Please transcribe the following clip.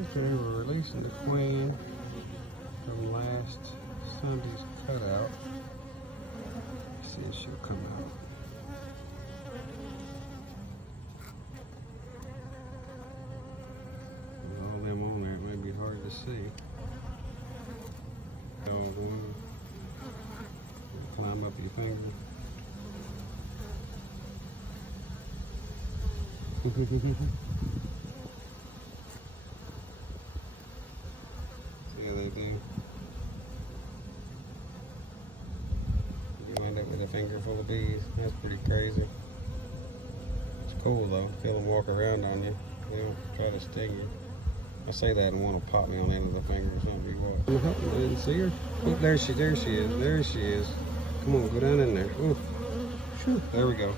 Okay, we're releasing the queen from last Sunday's cutout. Let's see if she'll come out. With all them on there, it may be hard to see. Climb up your finger. See how they do. You wind up with a finger full of bees. That's pretty crazy. It's cool though. Feel them walk around on you. They'll try to sting you. I say that and want to pop me on the end of the finger or something. I didn't see her. Oh, there she is. There she is. Come on, go down in there. Ooh. There we go.